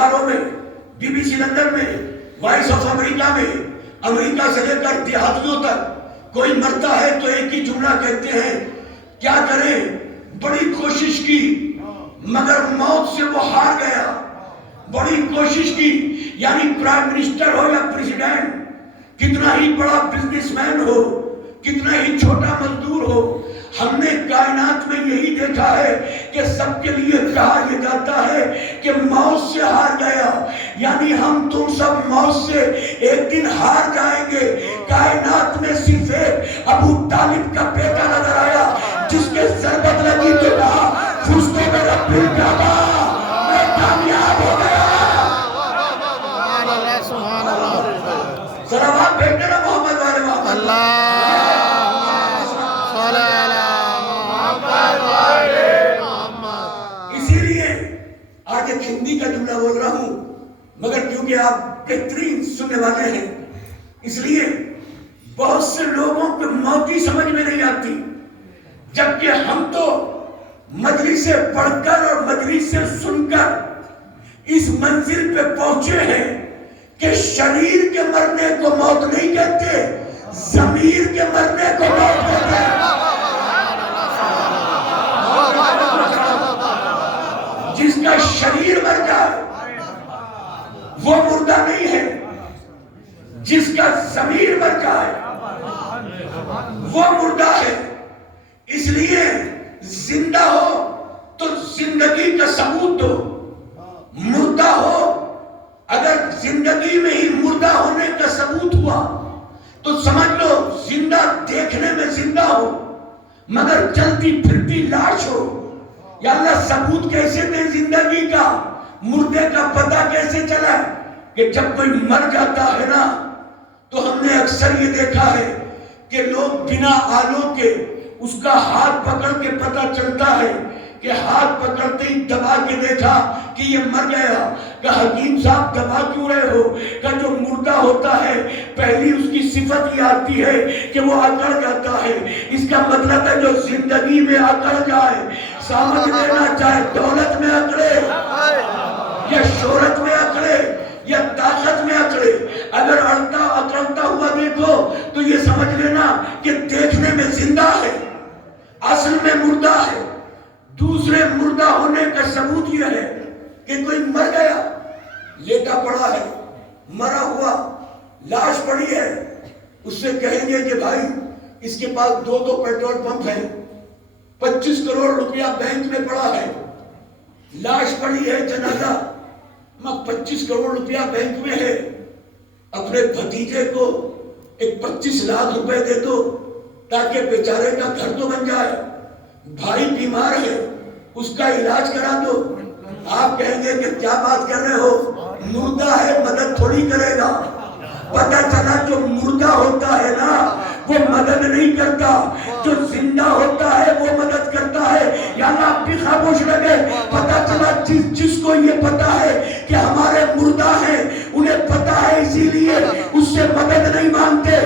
اخباروں میں، BBC London میں، وائس آف امریکہ میں، امریکہ سے لے کر دیہاتیوں تک کوئی مرتا ہے تو ایک ہی جملہ کہتے ہیں، کیا کریں، بڑی کوشش کی مگر موت سے وہ ہار گیا، بڑی کوشش کی. یعنی پرائم منسٹر ہو یا پریزیڈنٹ، کتنا ہی بڑا بزنس مین ہو، کتنا ہی چھوٹا مزدور ہو، ہم نے کائنات میں یہی دیکھا ہے کہ سب کے لیے کہا یہ جاتا ہے کہ موت سے ہار گیا. یعنی ہم تم سب موت سے ایک دن ہار جائیں گے. کائنات میں صرف ایک ابو طالب کا بیٹا نظر آیا جس کے ضربت لگی تو کہا فزت برب الکعبہ، میں کامیاب ہو گیا. ذرا آپ بیٹھے نا محمد والے محمد. اسی لیے آج ایک ہندی کا جملہ بول رہا ہوں، مگر کیونکہ آپ بہترین سننے والے ہیں اس لیے بہت سے لوگوں کو موت ہی سمجھ میں نہیں آتی، جبکہ ہم تو مجلس سے پڑھ کر اور مجلس سے سن کر اس منزل پہ پہنچے ہیں کہ شریر کے مرنے کو موت نہیں کہتے، ضمیر کے مرنے کو موت کہتے ہیں. جس کا شریر مر جائے وہ مردہ نہیں ہے، جس کا ضمیر مر جائے وہ مردہ ہے. اس لیے زندہ ہو تو زندگی کا ثبوت دو، مردہ ہو اگر زندگی میں ہی مردہ ہونے کا ثبوت ہوا تو سمجھ لو زندہ دیکھنے میں زندہ ہو مگر چلتی پھرتی لاش ہو. یا اللہ ثبوت کیسے دیں زندگی کا، مردے کا پتہ کیسے چلا کہ جب کوئی مر جاتا ہے نا تو ہم نے اکثر یہ دیکھا ہے کہ لوگ بنا آلوں کے اس کا ہاتھ پکڑ کے پتہ چلتا ہے کہ ہاتھ پکڑتے ہی دبا کے دیکھا کہ یہ مر گیا. کہ حکیم صاحب دبا کیوں رہے ہو؟ کہ جو مردہ ہوتا ہے پہلی اس کی صفت یہ آتی ہے کہ وہ اکڑ جاتا ہے. اس کا مطلب ہے جو زندگی میں اکڑ جائے، سمجھ لینا چاہے دولت میں اکڑے یا شہرت میں اکڑے یا طاقت میں اکڑے، اگر اکڑتا ہوا دیکھو تو یہ سمجھ لینا کہ دیکھنے میں زندہ ہے، اصل میں مردہ ہے. دوسرے مردہ ہونے کا ثبوت یہ ہے کہ کوئی مر گیا، لیٹا پڑا ہے، مرا ہوا لاش پڑی ہے، اس سے کہیں گے کہ بھائی اس کے پاس 2 پیٹرول پمپ ہیں، 25 کروڑ روپیہ بینک میں پڑا ہے، لاش پڑی ہے جنازہ، 25 کروڑ روپیہ بینک میں ہے، اپنے بھتیجے کو ایک 25 لاکھ روپے دے دو تاکہ بیچارے کا گھر تو بن جائے. بھائی بیمار ہے اس کا علاج کرا دو. آپ کہیں گے کہ کیا بات کر رہے ہو، مردہ ہے مدد تھوڑی کرے گا. پتہ چلا جو مردہ ہوتا ہے نا وہ مدد نہیں کرتا، جو زندہ ہوتا ہے وہ مدد کرتا ہے. یا آپ بھی خاموش لگے. پتہ چلا جس کو یہ پتا ہے کہ ہمارے مردہ ہیں انہیں پتا ہے، اسی لیے اس سے مدد نہیں مانگتے.